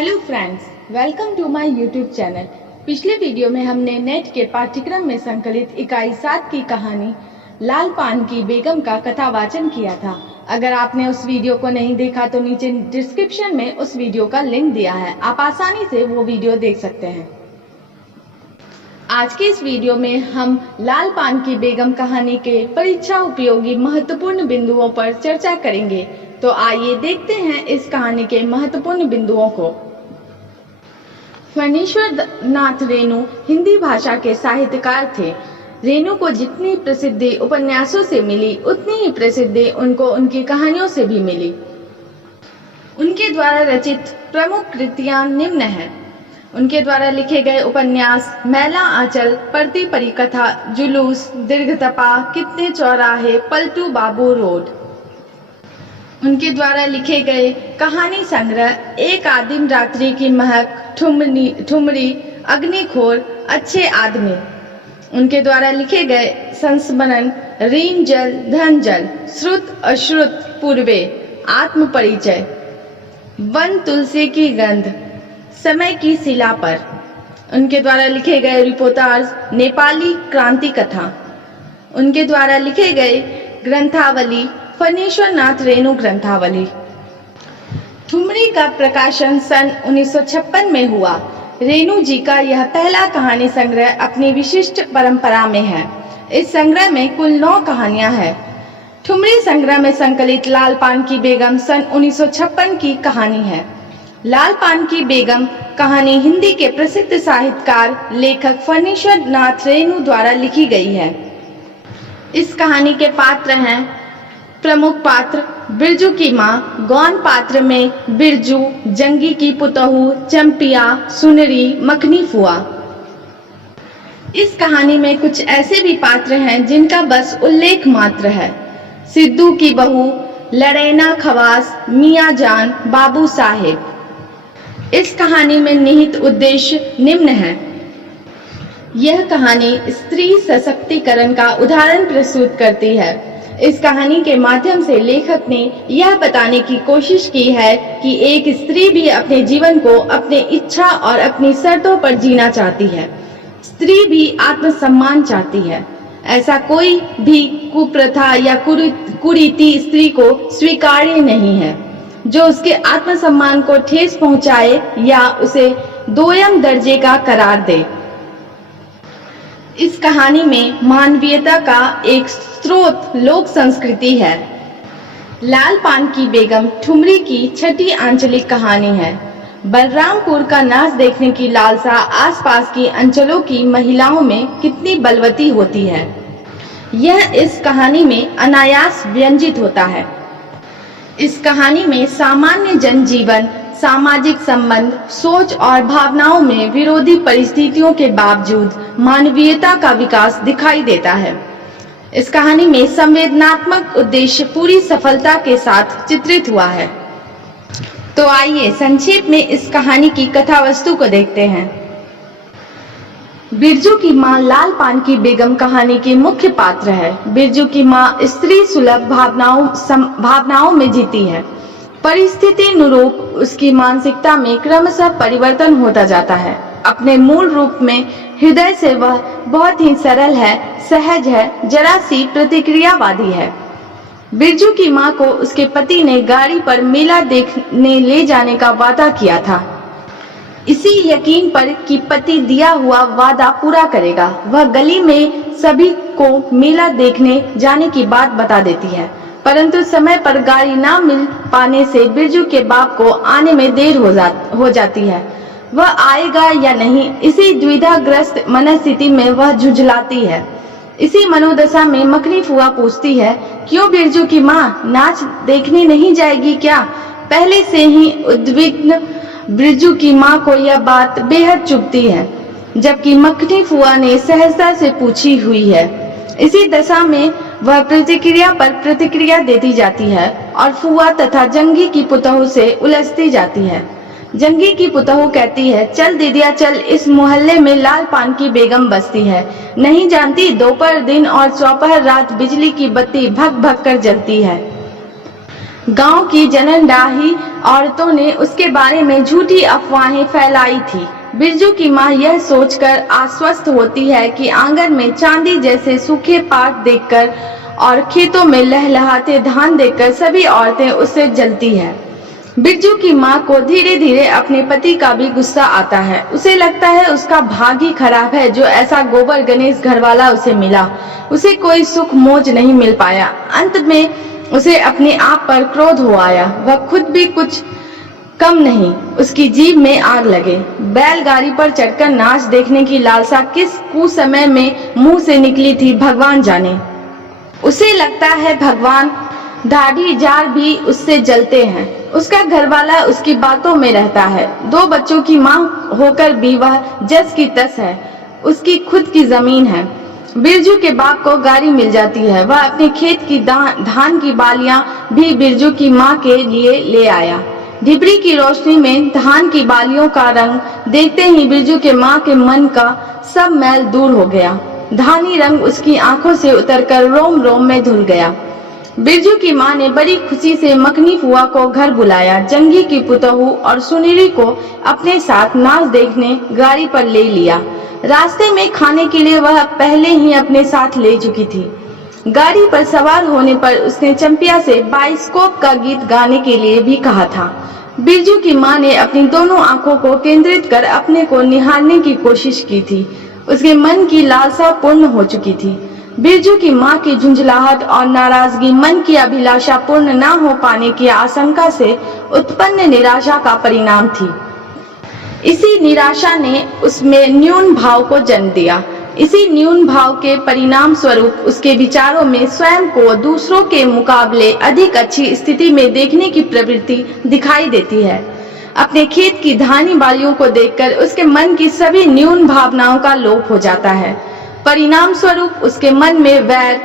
Hello friends, welcome to my YouTube channel. पिछले video में हमने नेट के पाठ्यक्रम में संकलित इकाई 7 की कहानी लाल पान की बेगम का कथावाचन किया था। अगर आपने उस वीडियो को नहीं देखा तो नीचे डिस्क्रिप्शन में उस वीडियो का लिंक दिया है, आप आसानी से वो वीडियो देख सकते हैं। आज के इस वीडियो में हम लाल पान की बेगम कहानी के परीक्षा उपयोगी महत्वपूर्ण बिंदुओं पर चर्चा करेंगे। तो आइए देखते हैं इस कहानी के महत्वपूर्ण बिंदुओं को। फणीश्वर नाथ रेणु हिंदी भाषा के साहित्यकार थे। रेणु को जितनी प्रसिद्धि उपन्यासों से मिली, उतनी ही प्रसिद्धि उनको उनकी कहानियों से भी मिली। उनके द्वारा रचित प्रमुख कृतियां निम्न हैं। उनके द्वारा लिखे गए उपन्यास मैला आंचल, परती परिकथा, जुलूस, दीर्घतपा, कितने चौराहे, पलटू बाबू रोड। उनके द्वारा लिखे गए कहानी संग्रह एक आदिम रात्रि की महक, ठुमरी, अग्निखोर, अच्छे आदमी। उनके द्वारा लिखे गए संस्मरण रीम जल, धन जल, श्रुत अश्रुत, पूर्वे, आत्म परिचय, वन तुलसी की गंध, समय की शिला पर। उनके द्वारा लिखे गए रिपोर्टाज नेपाली क्रांति कथा। उनके द्वारा लिखे गए ग्रंथावली फणीश्वर नाथ रेणु ग्रंथावली। ठुमरी का प्रकाशन सन 1956 में हुआ। रेणु जी का यह पहला कहानी संग्रह अपनी विशिष्ट परंपरा में है। इस संग्रह में कुल 9 कहानियां हैं। ठुमरी संग्रह में संकलित लाल पान की बेगम सन 1956 की कहानी है। लाल पान की बेगम कहानी हिंदी के प्रसिद्ध साहित्यकार लेखक फणीश्वर नाथ रेणु द्वारा लिखी गई है। इस कहानी के पात्र हैं प्रमुख पात्र बिरजू की माँ, गौण पात्र में बिरजू, जंगी की पुतहू, चंपिया, सुनरी, मखनी फुआ। इस कहानी में कुछ ऐसे भी पात्र हैं जिनका बस उल्लेख मात्र है। सिद्धू की बहू, लड़ैना खवास, मियाँ जान, बाबू साहेब। इस कहानी में निहित उद्देश्य निम्न है। यह कहानी स्त्री सशक्तिकरण का उदाहरण प्रस्तुत करती है। इस कहानी के माध्यम से लेखक ने यह बताने की कोशिश की है कि एक स्त्री भी अपने जीवन को अपने इच्छा और अपनी शर्तों पर जीना चाहती है। स्त्री भी आत्मसम्मान चाहती है। ऐसा कोई भी कुप्रथा या कुरीति स्त्री को स्वीकार्य नहीं है जो उसके आत्मसम्मान को ठेस पहुंचाए या उसे दोयम दर्जे का करार दे। इस कहानी में मानवीयता का एक स्रोत लोक संस्कृति है। लाल पान की बेगम ठुमरी की छठी आंचलिक कहानी है। बलरामपुर का नाच देखने की लालसा आसपास की अंचलों की महिलाओं में कितनी बलवती होती है, यह इस कहानी में अनायास व्यंजित होता है। इस कहानी में सामान्य जनजीवन, सामाजिक संबंध, सोच और भावनाओं में विरोधी परिस्थितियों के बावजूद मानवीयता का विकास दिखाई देता है। इस कहानी में संवेदनात्मक उद्देश्य पूरी सफलता के साथ चित्रित हुआ है। तो आइए संक्षेप में इस कहानी की कथा वस्तु को देखते हैं। बिरजू की मां लाल पान की बेगम कहानी की मुख्य पात्र है। बिरजू की मां स्त्री सुलभ भावनाओं में जीती है। परिस्थिति अनुरूप उसकी मानसिकता में क्रमशः परिवर्तन होता जाता है। अपने मूल रूप में हृदय से वह बहुत ही सरल है, सहज है, जरा सी प्रतिक्रियावादी है। बिरजू की मां को उसके पति ने गाड़ी पर मेला देखने ले जाने का वादा किया था। इसी यकीन पर कि पति दिया हुआ वादा पूरा करेगा, वह गली में सभी को मेला देखने जाने की बात बता देती है। परंतु समय पर गाड़ी ना मिल पाने से बिरजू के बाप को आने में देर हो जाती है। वह आएगा या नहीं, इसी द्विधाग्रस्त मनस्थिति में वह झुंझलाती है। इसी मनोदशा में मखनी फुआ पूछती है, क्यों बिरजू की माँ नाच देखने नहीं जाएगी क्या? पहले से ही उद्विग्न बिरजू की माँ को यह बात बेहद चुभती है, जबकि मखनी फुआ ने सहजता से पूछी हुई है। इसी दशा में वह प्रतिक्रिया पर प्रतिक्रिया देती जाती है और फुआ तथा जंगी की पुतहू से उलझती जाती है। जंगी की पुतहू कहती है, चल दीदिया चल, इस मोहल्ले में लाल पान की बेगम बसती है, नहीं जानती दोपहर दिन और चौपहर रात बिजली की बत्ती भग भग कर जलती है। गांव की जननडाही औरतों ने उसके बारे में झूठी अफवाहें फैलाई थी। बिरजू की मां यह सोचकर आश्वस्त होती है कि आंगन में चांदी जैसे सूखे पात देखकर और खेतों में लहलहाते धान देखकर सभी औरतें उससे जलती है। बिरजू की मां को धीरे धीरे अपने पति का भी गुस्सा आता है। उसे लगता है उसका भाग्य ही खराब है जो ऐसा गोबर गणेश घरवाला उसे मिला। उसे कोई सुख मौज नहीं मिल पाया। अंत में उसे अपने आप पर क्रोध हो आया। वह खुद भी कुछ कम नहीं, उसकी जीभ में आग लगे। बैलगाड़ी पर चढ़कर नाच देखने की लालसा किस कुसमय में मुंह से निकली थी भगवान जाने। उसे लगता है भगवान दाढ़ी जार भी उससे जलते हैं। उसका घरवाला उसकी बातों में रहता है। 2 बच्चों की मां होकर भी वह जस की तस है। उसकी खुद की जमीन है। बिरजू के बाप को गाड़ी मिल जाती है। वह अपने खेत की धान की बालियां भी बिरजू की मां के लिए ले आया। ढिबरी की रोशनी में धान की बालियों का रंग देखते ही बिरजू के मां के मन का सब मैल दूर हो गया। धानी रंग उसकी आंखों से उतरकर रोम रोम में धुल गया। बिरजू की मां ने बड़ी खुशी से मखनी फुआ को घर बुलाया। जंगी की पुतहू और सुनीरी को अपने साथ नाच देखने गाड़ी पर ले लिया। रास्ते में खाने के लिए वह पहले ही अपने साथ ले चुकी थी। गाड़ी पर सवार होने पर उसने चंपिया से बाइस्कोप का गीत गाने के लिए भी कहा था। बिरजू की मां ने अपनी दोनों आंखों को केंद्रित कर अपने को निहारने की कोशिश की थी। उसके मन की लालसा पूर्ण हो चुकी थी। बिरजू की मां की झुंझलाहट और नाराजगी मन की अभिलाषा पूर्ण न हो पाने की आशंका से उत्पन्न निराशा का परिणाम थी। इसी निराशा ने उसमें न्यून भाव को जन्म दिया। इसी न्यून भाव के परिणाम स्वरूप उसके विचारों में स्वयं को दूसरों के मुकाबले अधिक अच्छी स्थिति में देखने की प्रवृत्ति दिखाई देती है। अपने खेत की धानी बालियों को देखकर उसके मन की सभी न्यून भावनाओं का लोप हो जाता है। परिणाम स्वरूप उसके मन में वैर,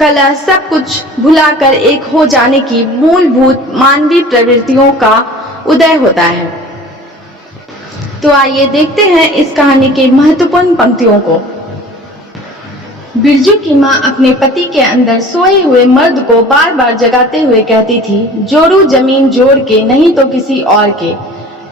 कलह सब कुछ भुलाकर एक हो जाने की मूलभूत मानवीय प्रवृत्तियों का उदय होता है। तो आइए देखते हैं इस कहानी के महत्वपूर्ण पंक्तियों को। बिरजू की मां अपने पति के अंदर सोए हुए मर्द को बार बार जगाते हुए कहती थी, जोड़ू जमीन जोड़ के, नहीं तो किसी और के।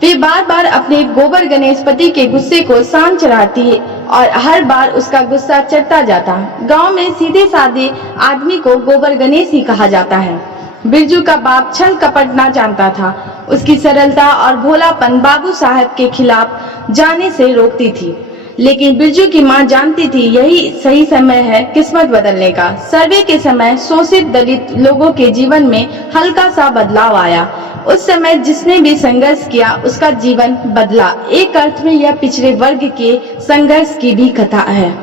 वे बार बार अपने गोबर गणेश पति के गुस्से को शांत चढ़ाती और हर बार उसका गुस्सा चढ़ता जाता। गांव में सीधे साधे आदमी को गोबर गणेश ही कहा जाता है। बिरजू का बाप छल कपट ना जानता था। उसकी सरलता और भोलापन बाबू साहब के खिलाफ जाने से रोकती थी। लेकिन बिरजू की मां जानती थी यही सही समय है किस्मत बदलने का। सर्वे के समय शोषित दलित लोगों के जीवन में हल्का सा बदलाव आया। उस समय जिसने भी संघर्ष किया उसका जीवन बदला। एक अर्थ में यह पिछड़े वर्ग के संघर्ष की भी कथा है।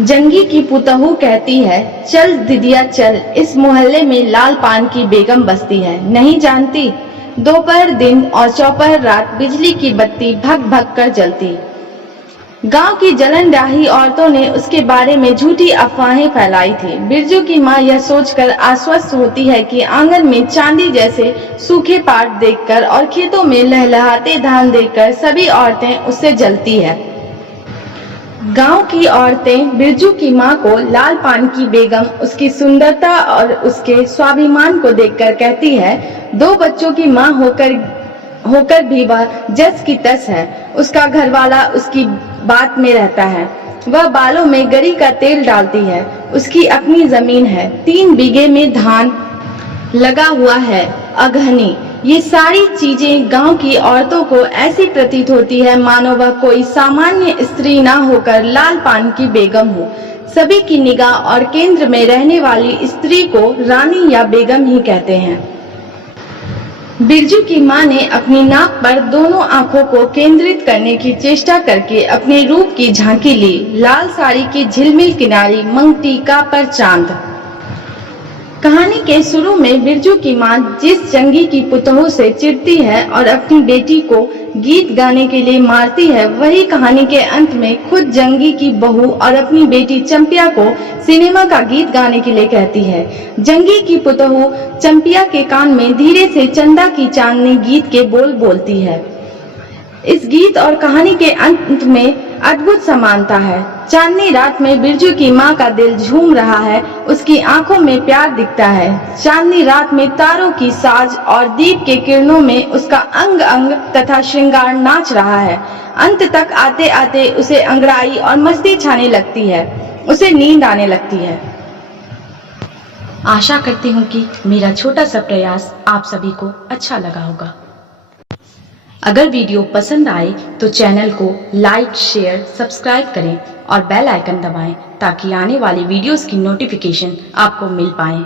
जंगी की पुतहू कहती है, चल दीदिया चल, इस मोहल्ले में लाल पान की बेगम बसती है। नहीं जानती, दोपहर दिन और चौपहर रात बिजली की बत्ती भग भग कर जलती। गांव की जलनडाही औरतों ने उसके बारे में झूठी अफवाहें फैलाई थी। बिरजू की मां यह सोचकर आश्वस्त होती है कि आंगन में चांदी जैसे सूखे पाट देखकर और खेतों में लहलहाते धान देखकर सभी औरतें उससे जलती है। गांव की औरतें बिरजू की मां को लाल पान की बेगम, उसकी सुंदरता और उसके स्वाभिमान को देखकर कहती है, 2 बच्चों की मां होकर भी वह जस की तस है। उसका घरवाला उसकी बात में रहता है। वह बालों में गरी का तेल डालती है। उसकी अपनी जमीन है। 3 बीघे में धान लगा हुआ है। अगहनी ये सारी चीजें गांव की औरतों को ऐसी प्रतीत होती है मानो वह कोई सामान्य स्त्री ना होकर लाल पान की बेगम हो। सभी की निगाह और केंद्र में रहने वाली स्त्री को रानी या बेगम ही कहते हैं। बिरजू की मां ने अपनी नाक पर दोनों आंखों को केंद्रित करने की चेष्टा करके अपने रूप की झांकी ली। लाल साड़ी की झिलमिल किनारी, मंगटीका पर चांद। कहानी के शुरू में बिरजू की मां जिस जंगी की पुतहू से चिढ़ती है और अपनी बेटी को गीत गाने के लिए मारती है, वही कहानी के अंत में खुद जंगी की बहू और अपनी बेटी चंपिया को सिनेमा का गीत गाने के लिए कहती है। जंगी की पुतहू चंपिया के कान में धीरे से चंदा की चांदनी गीत के बोल बोलती है। इस गीत और कहानी के अंत में अद्भुत समानता है। चांदनी रात में बिरजू की माँ का दिल झूम रहा है, उसकी आंखों में प्यार दिखता है। चांदनी रात में तारों की साज और दीप के किरणों में उसका अंग अंग तथा श्रृंगार नाच रहा है। अंत तक आते आते उसे अंगड़ाई और मस्ती छाने लगती है, उसे नींद आने लगती है। आशा करती हूँ कि मेरा छोटा सा प्रयास आप सभी को अच्छा लगा होगा। अगर वीडियो पसंद आए तो चैनल को लाइक, शेयर, सब्सक्राइब करें और बेल आइकन दबाएं ताकि आने वाली वीडियोस की नोटिफिकेशन आपको मिल पाए।